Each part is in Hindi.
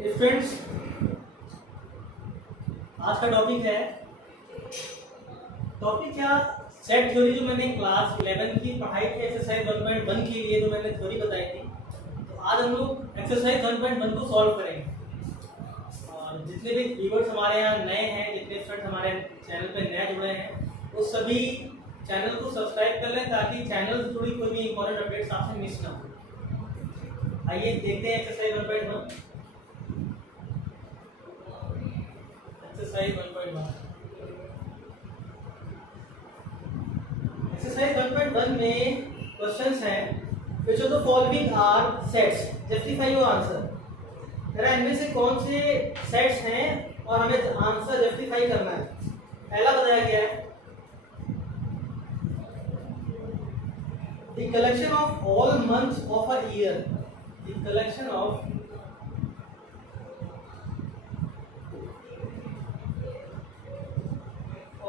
स्टूडेंट्स, आज का टॉपिक है क्या सेट थ्योरी। जो मैंने क्लास 11 की पढ़ाई थी एक्सरसाइज 1.1 के लिए जो मैंने थ्योरी बताई थी, तो आज हम लोग एक्सरसाइज 1.1 को सॉल्व करेंगे। और जितने भी व्यूअर्स हमारे यहाँ नए हैं, जितने स्टूडेंट हमारे चैनल पे नए जुड़े हैं, वो सभी चैनल को सब्सक्राइब कर लें ताकि चैनल से जुड़ी कोई भी इंपॉर्टेंट अपडेट्स आपसे मिस ना हो। आइए देखते हैं एक्सरसाइज 1.1। एक्सरसाइज 1.1 में क्वेश्चंस हैं, which of the following are sets, justify your answer। मेरा इनमें से कौन से सेट्स हैं और हमें आंसर जस्टिफाई करना है। पहला बताया गया है the collection of all months of a year, the collection of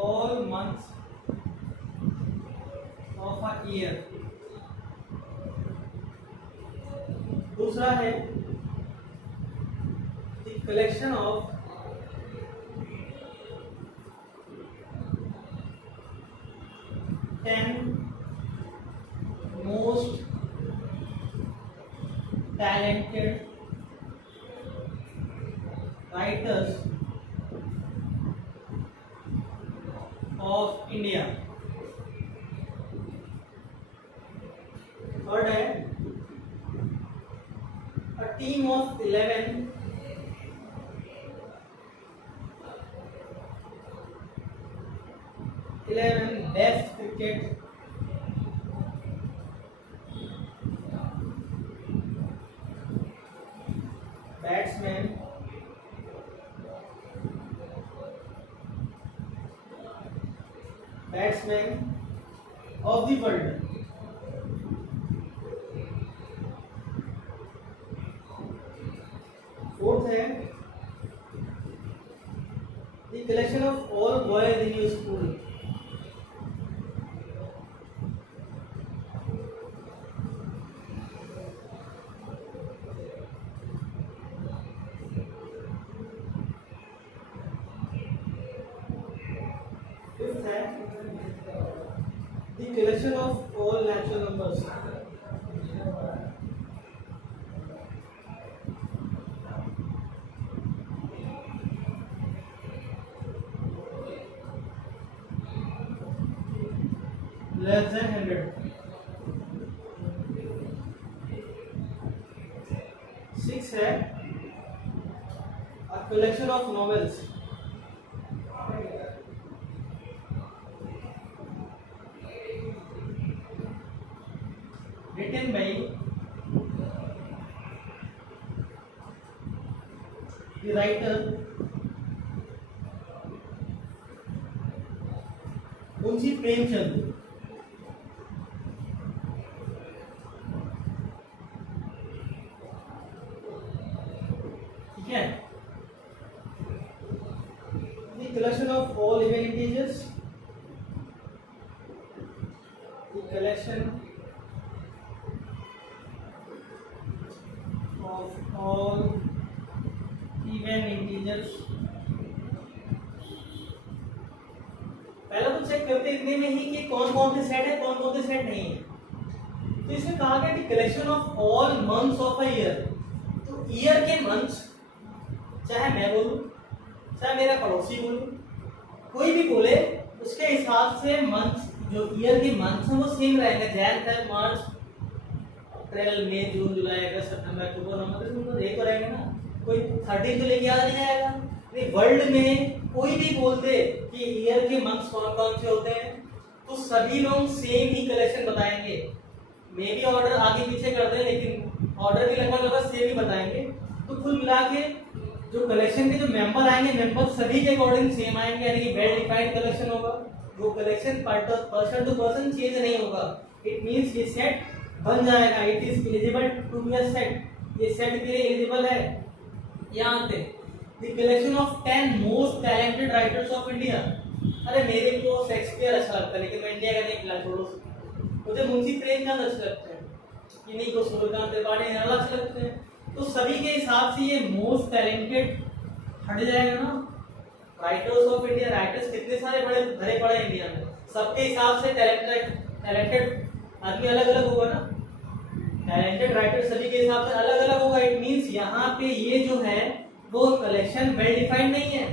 all months of a year। दूसरा है the collection of ten most talented writers of India। Third है a team of 11 best cricket batsmen of the world। Fourth है the collection of all boys in your school। Fifth है the collection of all natural numbers। less than 100। Six है a collection of novels written by the writer Munshi Premchand. ठीक है। the collection of all even integers, the collection of all even integers। पहला तो चेक करते इतने में ही कि कौन कौन से सेट है, कौन कौन से सेट नहीं है। तो इसमें कहा गया कि collection of all months of a year. तो ईयर के मंथ्स, चाहे मैं बोलूं चाहे मेरा पड़ोसी बोलूं, कोई भी बोले, उसके हिसाब से मंथ्स, जो ईयर के मंथ्स हैं वो सेम रहेंगे। जैन, फेब, मार्च, अप्रैल, मई, जून, जुलाई, अगस्त, सितंबर, अक्टूबर, नवंबर, तो एक तो रहेंगे ना। कोई 13 तो लेके याद नहीं आएगा। वर्ल्ड में कोई भी बोल दे कि ईयर के मंथ्स कौन कौन से होते हैं, तो सभी लोग सेम ही कलेक्शन बताएंगे। मे भी ऑर्डर आगे पीछे कर दें, लेकिन ऑर्डर भी लगभग सेम ही बताएंगे। तो कुल मिला के जो कलेक्शन के जो मेंबर आएंगे, मेंबर सभी के अकॉर्डिंग सेम आएंगे, यानी कि वेल डिफाइंड कलेक्शन होगा। वो collection person to person change नहीं होगा। इट मींस ये सेट बन जाएगा। It is eligible to be a set. ये सेट के लिए एलिजिबल है। यहाँ पे the collection of 10 most talented writers of India। अरे मेरे को शेक्सपियर अच्छा लगता है, लेकिन मैं इंडिया का नहीं खिला, छोड़ो। मुझे मुंशी प्रेमचंद अच्छे लगते हैं, कि नहीं को सूर्यकांत त्रिपाठी अच्छे लगते हैं। तो सभी के हिसाब से ये मोस्ट टैलेंटेड हट जाएगा ना। राइटर्स ऑफ इंडिया, राइटर्स कितने सारे बड़े भरे पड़े हैं इंडिया में, सबके हिसाब से टैलेंटेड आदमी अलग अलग होगा ना। टैलेंटेड राइटर सभी के हिसाब से अलग अलग होगा। इट मींस यहाँ पे ये जो है वो कलेक्शन वेल डिफाइंड नहीं है।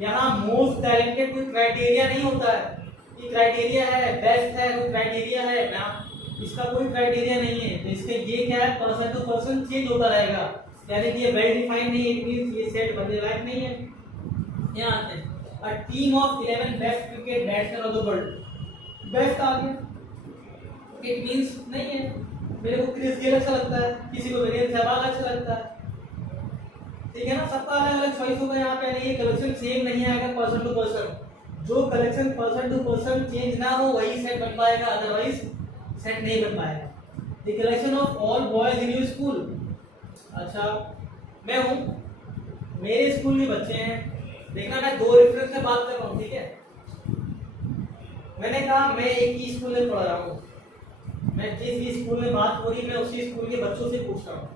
यहाँ मोस्ट टैलेंटेड कोई क्राइटेरिया नहीं होता है कि क्राइटेरिया है बेस्ट है, कोई क्राइटेरिया है ना, इसका कोई क्राइटेरिया नहीं है। तो इसके ये क्या है, पर्सन टू पर्सन चेंज होता रहेगा, यानी कि ये वेल डिफाइंड नहीं है। इट मींस ये सेट बनने लायक नहीं है। यहाँ आते हैं, a team of 11 best cricket batsman of the world, best आ गया, इट मींस नहीं है। मेरे को क्रिस गेल अच्छा लगता है, किसी को वीरेंद्र सहवाग अच्छा लगता है, ठीक है ना, सबका अलग अलग चॉइस होगा। यहाँ पे ये कलेक्शन सेम नहीं आएगा पर्सन टू पर्सन। जो collection person to person change ना हो वही सेट बन पाएगा, अदरवाइज सेट नहीं बन पाएगा। The collection of all boys in your school, अच्छा मैं हूँ, मेरे स्कूल में बच्चे हैं, देखना मैं दो रेफरेंस से बात कर रहा हूँ, ठीक है। मैंने कहा मैं एक ही स्कूल में पढ़ रहा हूँ, मैं जिस भी स्कूल में बात हो रही मैं उसी स्कूल के बच्चों से पूछ रहा हूँ।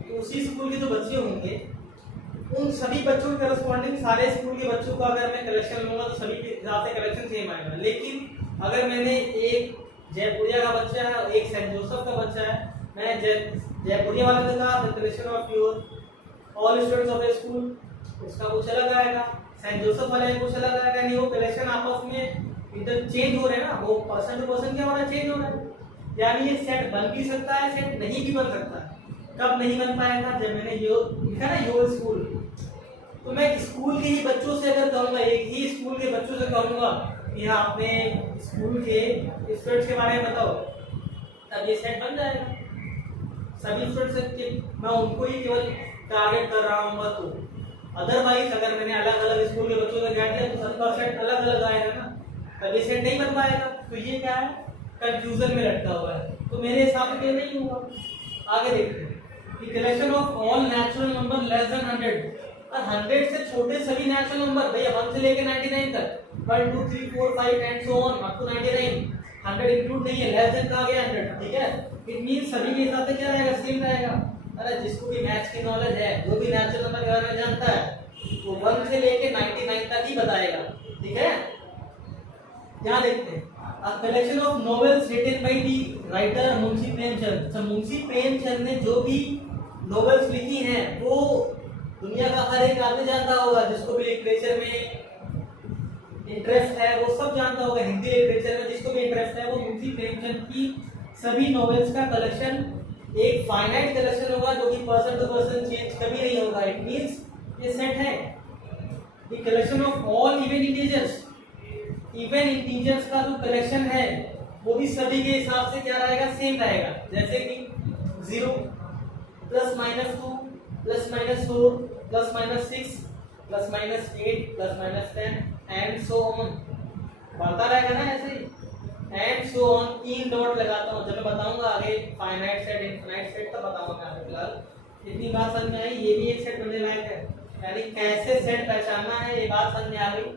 तो उसी स्कूल के जो बच्चे होंगे उन सभी बच्चों के करस्पॉन्डिंग सारे स्कूल के बच्चों का अगर मैं कलेक्शन लूंगा तो सभी के हिसाब से कलेक्शन सेम आएगा। लेकिन अगर मैंने एक जयपुरिया का बच्चा है और एक सेंट जोसेफ का बच्चा है, मैं जयपुरिया वाले ने कहा collection of your all students of A school, उसका कुछ अलग आएगा। सेंट जोसेफ वाले कुछ अलग आएगा, नहीं वो कलेक्शन आपस में इधर चेंज हो रहे हैं ना, वो पर्सन टू पर्सन क्या हो रहा है, चेंज हो रहा है। यानी ये सेट बन भी सकता है, सेट नहीं भी बन सकता है। कब नहीं बन पाएगा, जब मैंने यो लिखा ना योर स्कूल, तो मैं स्कूल के ही बच्चों से अगर कहूँगा, एक ही स्कूल के बच्चों से कहूँगा कि हाँ अपने स्कूल के स्टूडेंट्स के बारे में बताओ, तब ये सेट बन जाएगा। सभी स्टूडेंट्स मैं उनको ही केवल टारगेट कर रहा हूँ तो अदरवाइज अगर मैंने अलग अलग स्कूल के बच्चों को ज्ञान दिया तो सबका सेट अलग अलग आएगा ना, तब ये सेट नहीं बन पाएगा। तो ये क्या है, कंफ्यूजन में लटका हुआ है, तो मेरे हिसाब से नहीं होगा। आगे देखते हैं, the collection of all natural number less than 100, और 100 से छोटे सभी नेचुरल नंबर, भैया 1 से लेकर 99 तक, 1 2 3 4 5 and so on up to 99, 100 include नहीं है, लेस देन का आ गया 100, ठीक है। इट मींस सभी के हिसाब से क्या रहेगा, सेम रहेगा। अरे जिसको भी मैथ्स की नॉलेज है, जो भी नेचुरल नंबर के बारे में जानता है, वो 1 से लेकर 99 तक ही बताएगा, ठीक है। यहाँ देखते हैं, A collection of novels written by the writer Munshi Premchand. तो मुंशी प्रेमचंद ने जो भी नॉवेल्स लिखी हैं वो दुनिया का हर एक आदमी जानता होगा, जिसको भी लिटरेचर में इंटरेस्ट है वो सब जानता होगा। हिंदी लिटरेचर में जिसको भी इंटरेस्ट है वो मुंशी प्रेमचंद की सभी नॉवेल्स का कलेक्शन एक फाइनाइट कलेक्शन होगा, जो कि पर्सन टू पर्सन चेंज कभी नहीं होगा। इट मींस ये सेट है। The collection of all even integers, even integers का जो कलेक्शन है वो भी सभी के हिसाब से क्या रहेगा, सेम रहेगा। जैसे कि 0 +-2 +-4 +-6 +-8 +-10 एंड सो ऑन, बढ़ता रहेगा ना ऐसे ही एंड सो ऑन। 3 डॉट लगाता हूँ, जब मैं बताऊंगा आगे फाइनाइट सेट इनफिनाइट सेट तब बताऊंगा मैं। फिलहाल इतनी बात समझ में आई, ये भी एक सेट बनने लायक है, यानी कैसे सेट पहचानना है ये बात समझ में आ गई।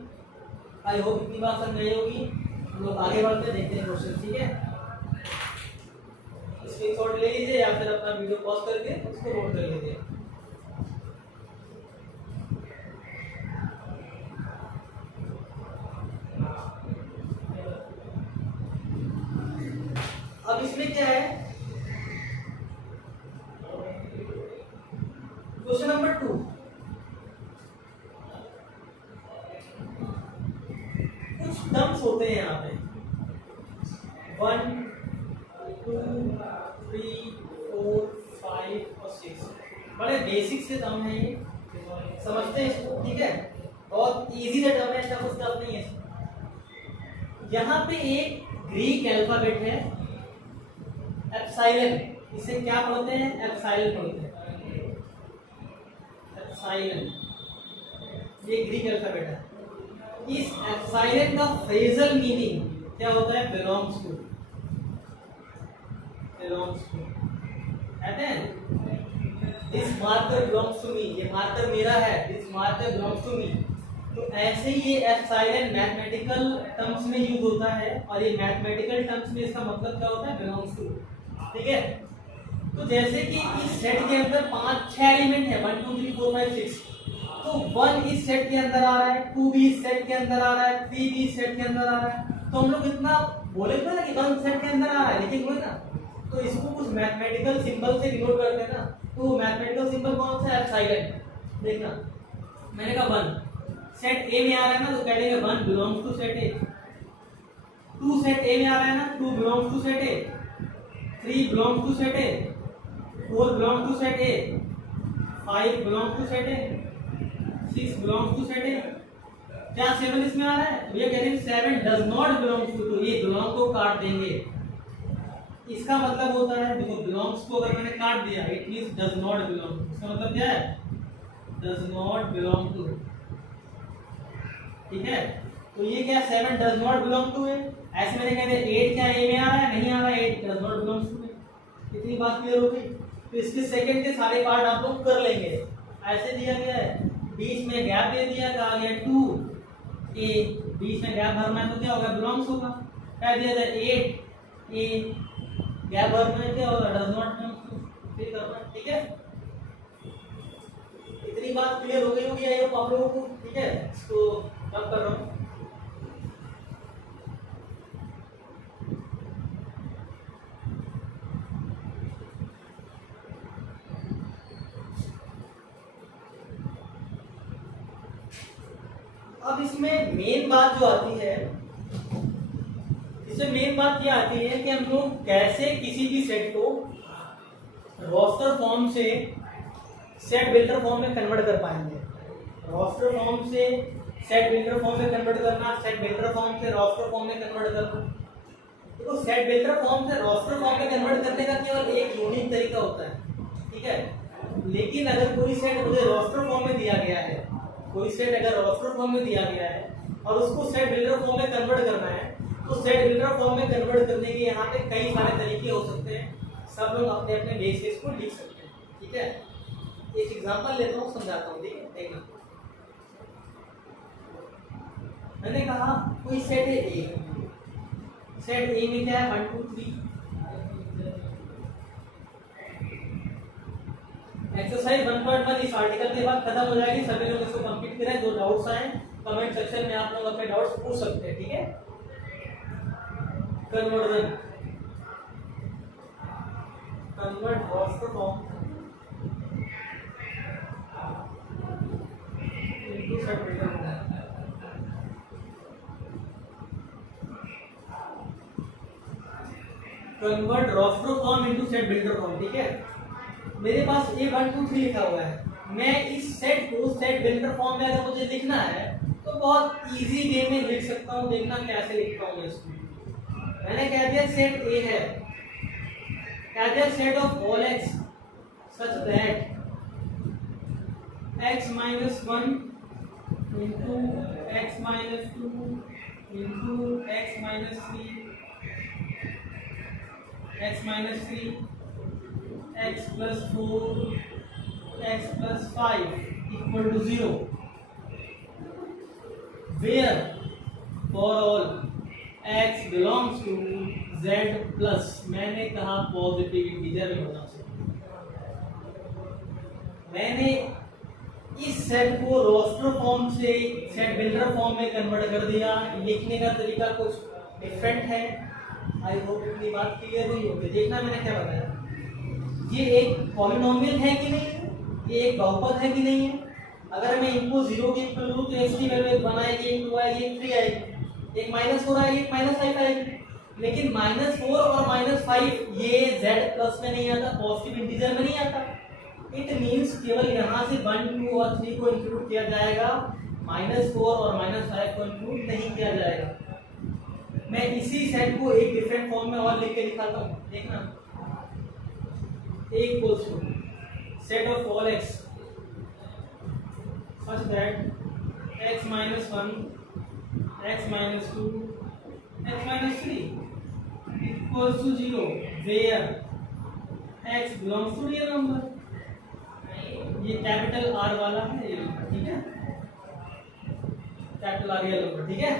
आई होप इतनी बात समझ नहीं होगी। हम लोग आगे बढ़ते देखते हैं क्वेश्चन, ठीक है। स्क्रीनशॉट ले लीजिए या फिर अपना वीडियो पॉज करके उसको नोट कर लीजिए। अब इसमें क्या है, क्वेश्चन नंबर 2, कुछ टर्म्स होते हैं यहाँ पे 1 2 3 4 5 और 6, बड़े बेसिक से टर्म है ये, समझते हैं इसको, ठीक है। बहुत इजी से टर्म है, इसका कुछ टर्म नहीं है। यहाँ पे एक ग्रीक अल्फाबेट है एप्सिलॉन, इसे क्या पढ़ते हैं, एप्सिलॉन पढ़ते हैं, एप्सिलॉन, ये ग्रीक अल्फाबेट है। इस एप्सिलॉन का फ्रेजल मीनिंग क्या होता है, बिलोंग्स टू, बिलोंग्स टू, कहते हैं this marker belongs to me, ये मार्कर मेरा है, this marker belongs to me. तो ऐसे ही ये एप्सिलॉन मैथमेटिकल टर्म्स में यूज होता है, और ये मैथमेटिकल टर्म्स में इसका मतलब क्या होता है, बिलोंग्स टू, ठीक है। तो जैसे कि इस सेट के अंदर 5-6 एलिमेंट है, 1 2 3 4 5 6, तो 1 इस सेट के अंदर आ रहा है, 2 भी इस सेट के अंदर आ रहा है, 3 भी इस सेट के अंदर आ रहा है। तो हम लोग इतना बोले थे ना कि 1 सेट के अंदर आ रहा है, लेकिन वो ना, तो इसको कुछ मैथमेटिकल सिंबल से डिनोट करते हैं ना। तो मैथमेटिकल सिंबल कौन सा है? एप्सिलॉन। देखना, मैंने कहा 1 सेट ए में आ रहा है ना, तो कह देंगे 1 belongs to set A. 2 set A में आ रहा है ना, 2 belongs to set A. 3 belongs to set A. 4 belongs to set A. 5 belongs to set A. 6 belongs to set A. क्या 7 इसमें आ रहा है? तो ये कह रहे हैं 7 डज नॉट बिलोंग्स टू, तो ये बिलोंग को काट देंगे। इसका मतलब होता है, देखो बिलोंग्स को अगर मैंने काट दिया, it means does not belong. इसका मतलब क्या है? Does not belong to. ठीक है, तो ये क्या 7 डज नॉट बिलोंग टू है। ऐसे मैंने कह दिया 8 क्या ए में आ रहा है? नहीं आ रहा है, 8 डज नॉट बिलोंग्स टू है। इतनी बात क्लियर हो गई। तो इसके सेकंड के सारे पार्ट आप लोग कर लेंगे। ऐसे दिया गया है, बीच में गैप दे दिया, कहा गया 2 ए, बीच में गैप भरना है तो क्या होगा? बिलोंग्स होगा। कह दिया था 8 ए, गैप भरना है क्या होगा? Does not belongs to. फिर करना, ठीक है। इतनी बात क्लियर हो गई होगी आई होप आप लोगों को, ठीक है। तो अब कर रहा हूँ, अब इसमें मेन बात जो आती है, इसमें मेन बात ये आती है कि हम लोग कैसे किसी भी सेट को रोस्टर फॉर्म से सेट बिल्डर फॉर्म में कन्वर्ट कर पाएंगे। रोस्टर फॉर्म से सेट बिल्डर फॉर्म में कन्वर्ट करना, सेट बिल्डर फॉर्म से रोस्टर फॉर्म में कन्वर्ट करना। तो सेट बिल्डर फॉर्म से रोस्टर फॉर्म में कन्वर्ट करने का केवल एक यूनिक तरीका होता है, ठीक है। लेकिन अगर कोई सेट मुझे रोस्टर फॉर्म में दिया गया है, कोई सेट अगर रोस्टर फॉर्म में दिया गया है और उसको सेट बिल्डर फॉर्म में कन्वर्ट करना है, तो सेट बिल्डर फॉर्म में कन्वर्ट करने के यहाँ पे कई सारे तरीके हो सकते हैं। सब लोग अपने अपने बेसिस को लिख सकते हैं, ठीक है। एक एग्जांपल लेता हूँ, समझाता हूँ, ठीक है। देखना, मैंने कहा कोई सेट है ए, सेट ए में क्या है? 1 2 3। एक्सरसाइज 1.1 इस आर्टिकल के बाद खत्म हो जाएगी। सभी लोग इसको कंप्लीट करें। जो डाउट्स आए कमेंट सेक्शन में आप लोग अपने डाउट्स पूछ सकते हैं, ठीक है। Conversion, convert roster form into set builder form. Convert roster form into set builder form, ठीक है। मेरे पास ए 1 2 3 लिखा हुआ है। मैं इस सेट को सेट बिल्डर फॉर्म में अगर मुझे लिखना है तो बहुत इजी वे में लिख सकता हूँ। देखना कैसे लिखता हूँ मैं इसको। मैंने कह दिया सेट ए है, कह दिया set of all x such that x minus 1 into x minus 2 into x minus 3 x minus 3 x plus 4 x plus 5 equal to 0 where for all x belongs to z plus, मैंने कहा पॉजिटिव इंटीजर में होना चाहिए। मैंने इस सेट को रोस्टर फॉर्म से सेट बिल्डर फॉर्म में कन्वर्ट कर दिया। लिखने का तरीका कुछ डिफरेंट है। आई होप इतनी बात क्लियर हुई होगी। देखना मैंने क्या बताया, ये एक पॉलिनोमियल है कि नहीं है, ये एक बहुपद है कि नहीं है। अगर मैं इनको 0 के इक्वल लूं तो x की वैल्यू 1 आएगी, 1 2 आएगी, 1 3 आएगी, एक -4 आएगी, एक -5 आएगी। लेकिन -4 और -5 ये z प्लस में नहीं आता, पॉजिटिव इंटीजर में नहीं आता। इट मींस केवल यहाँ से 1 2 और 3 को इंक्लूड किया जाएगा, -4 और -5 को इंक्लूड नहीं किया जाएगा। मैं इसी सेट को एक डिफरेंट फॉर्म में और लिख के दिखाता हूँ। देखना, a equals to set of all x such that x minus 1 x minus 2 x minus 3 equals to 0 where x belongs to real number। ये कैपिटल आर वाला है, ठीक है, कैपिटल आर रियल नंबर, ठीक है।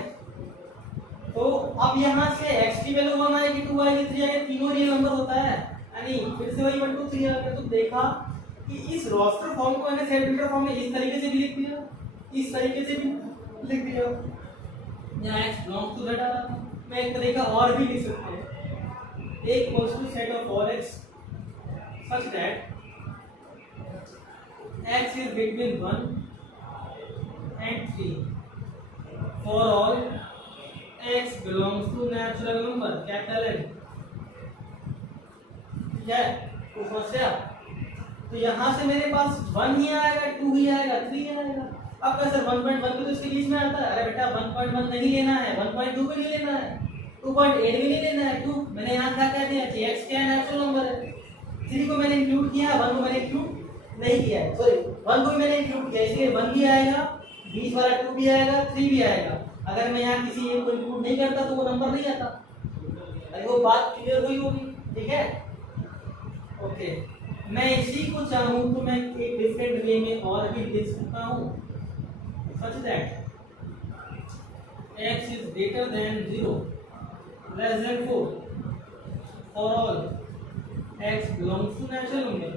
तो अब यहाँ से x की वैल्यू 1 आएगी, 2 आएगी, 3 आएगी, तीनों रियल नंबर होता है। यानी फिर से वही 1 2 3 आ गया। तो देखा कि इस रोस्टर फॉर्म को मैंने सेट बिल्डर फॉर्म में इस तरीके से भी लिख दिया, इस तरीके से भी लिख दिया, यहाँ x बिलोंग्स टू z आ रहा था। मैं एक तरीका और भी लिख सकता हूँ, a equals to set of all x such that x is between 1 and 3 for all x belongs to natural number capital N। ठीक है, तो समस्या तो यहाँ से मेरे पास 1 ही आएगा, 2 ही आएगा, 3 ही आएगा। अब कैसे 1.1 भी तो इसके बीच में आता है। अरे बेटा 1.1 नहीं लेना है, 1.2 भी नहीं लेना है, 2.8 भी नहीं लेना है। 2 मैंने यहाँ क्या कह दिया कि x क्या है, नेचुरल नंबर है। 3 को मैंने इंक्लूड किया, 1 को मैंने इंक्लूड नहीं किया है, सॉरी 1 को भी मैंने इंक्लूड किया, इसलिए 1 भी आएगा, बीच वाला 2 भी आएगा, 3 भी आएगा। अगर मैं यहाँ किसी एक को इंक्लूड नहीं करता तो वो नंबर नहीं आता। अरे वो बात क्लियर हुई होगी, ठीक है, ओके। मैं इसी को चाहूँ तो मैं एक डिफरेंट वे में और भी लिख सकता हूँ, such that x is greater than 0 less than 4 for all x belongs to natural number।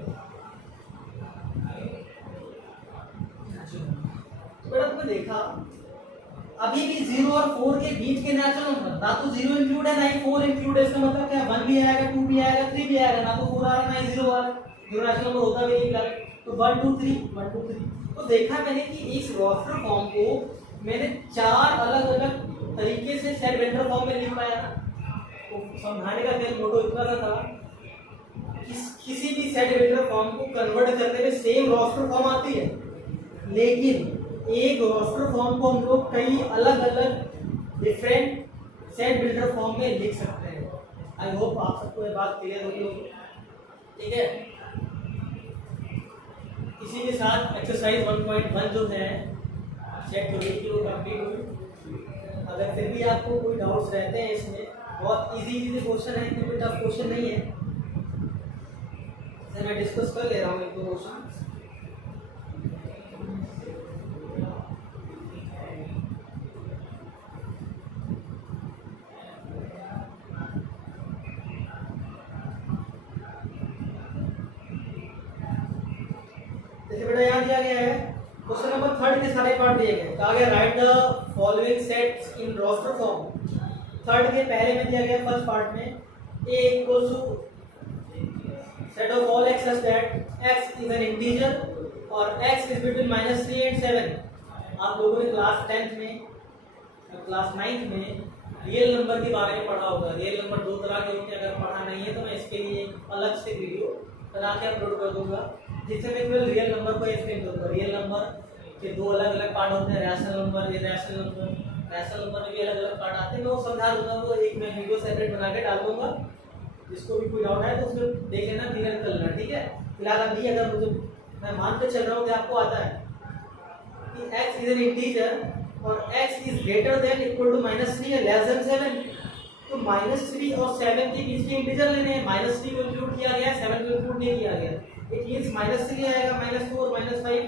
बड़ा तुमने देखा अभी भी 0 और 4 के बीच के नेचुरल नंबर, ना तो 0 इंक्लूड है ना ही 4 इंक्लूड है। इसका मतलब क्या, 1 भी आएगा, 2 भी आएगा, 3 भी आएगा, ना तो 4 आ रहा है ना ही 0 आ रहा है। जो नेचुरल नंबर होता भी नहीं, तो 1 2 3 1 2 3। तो देखा मैंने कि इस रोस्टर फॉर्म को मैंने 4 अलग अलग तरीके से सेट वेक्टर फॉर्म में लिख पाया। तो समझाने का मेरा मोटो इतना सा था कि किसी भी सेट वेक्टर फॉर्म को कन्वर्ट करने में सेम रोस्टर फॉर्म आती है, लेकिन एक रोस्टर फॉर्म को हम लोग कई अलग अलग डिफरेंट सेट बिल्डर फॉर्म में लिख सकते हैं। आई होप आप सबको ये बात क्लियर होगी, ठीक है। इसी के साथ एक्सरसाइज 1.1 जो है चेक हो गई कि वो कंप्लीट हुई। अगर फिर भी आपको कोई डाउट्स रहते हैं इसमें, बहुत इजी क्वेश्चन है, कोई टफ क्वेश्चन नहीं है, तो मैं डिस्कस कर ले रहा हूँ एक दो क्वेश्चन। जैसे बेटा यहाँ दिया गया है क्वेश्चन नंबर 3 के सारे पार्ट दिए गए। कहा गया write the following sets in roster form. 3 के पहले में दिया गया फर्स्ट पार्ट में a equals to set of all x such that x is an integer और x इज बिटवीन -3 एंड 7। आप लोगों ने क्लास 10th में क्लास 9th में रियल नंबर के बारे में पढ़ा होगा। रियल नंबर 2 तरह के होते हैं, अगर पढ़ा नहीं है तो मैं इसके लिए अलग से वीडियो बना के अपलोड कर दूंगा, जिससे मैं केवल रियल नंबर को एक्सप्लेन करूंगा। रियल नंबर के 2 अलग अलग पार्ट होते हैं, रैशनल नंबर, ये रैशनल नंबर में भी अलग अलग पार्ट आते हैं। मैं वो समझा दूंगा, वो एक मैं वीडियो सेपरेट बना के डाल दूंगा। जिसको भी कोई डाउट है तो उसमें देख लेना, क्लियर कर लेना, ठीक है। फिलहाल अभी अगर मुझे मैं मान के चल रहा हूँ कि आपको आता है कि x इज एन इंटीजर और x is greater than equal to -3 या लेस देन 7, तो -3 और 7 के बीच के इंटीजर लेने हैं। -3 को इंक्लूड किया गया, 7 को इंक्लूड नहीं किया गया। इट मींस -3 आएगा, -4 -5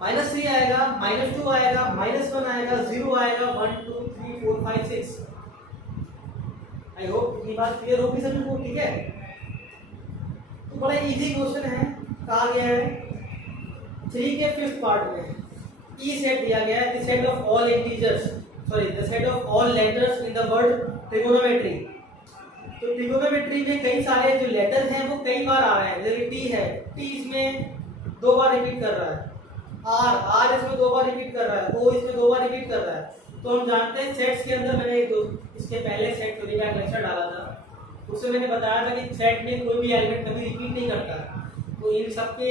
-3 आएगा, -2 आएगा, -1 आएगा, 0 आएगा, 1 2 3 4 5 6। आई होप ये बात क्लियर होगी सभी को, ठीक है। तो बड़ा इजी क्वेश्चन है। कहा गया है 3 के 5th पार्ट में ई सेट दिया गया है, the set of all integers, sorry the set of all letters in the word trigonometry. तो ट्रिगोनोमेट्री में कई सारे जो लेटर्स हैं वो कई बार आ रहे हैं। जैसे टी है, टी इसमें 2 बार रिपीट कर रहा है, आर इसमें 2 बार रिपीट कर रहा है, ओ इसमें 2 बार रिपीट कर रहा है। तो हम जानते हैं सेट्स के अंदर, मैंने इसके पहले सेट थ्योरी का लेक्चर डाला था, उससे मैंने बताया था कि सेट में कोई भी एलिमेंट कभी रिपीट नहीं करता। तो इन सबके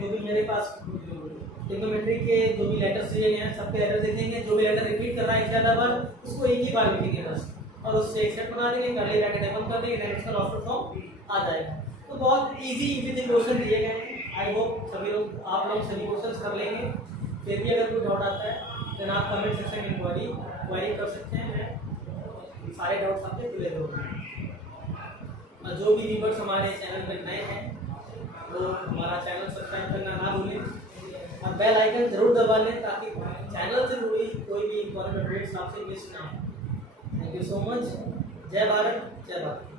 जो भी मेरे पास ट्रिगोनोमेट्री के जो भी लेटर्स दिए हैं, सबके लेटर देखेंगे, जो भी लेटर रिपीट कर रहा है ज्यादा बार उसको एक ही बार लिखेंगे बस, और उससे एक सेट बना देंगे, कर्ली ब्रैकेट ओपन कर देंगे, देन इसका रोस्टर फॉर्म आ जाएगा। तो बहुत इजी क्वेश्चन दिए गए हैं। आई होप सभी लोग, आप लोग सभी क्वेश्चंस कर लेंगे। फिर भी अगर कोई डाउट आता है देन आप कमेंट सेक्शन में क्वेरी कर सकते हैं, सारे डाउट्स आपके क्लियर होंगे। और जो भी व्यूअर्स हमारे चैनल पर नए हैं वो हमारा चैनल सब्सक्राइब करना ना भूलें और बेल आइकन जरूर दबा लें ताकि चैनल से जुड़ी कोई भी इंपॉर्टेंट अपडेट्स आपसे मिस ना हो। Thank you so much. जय भारत, जय भारत।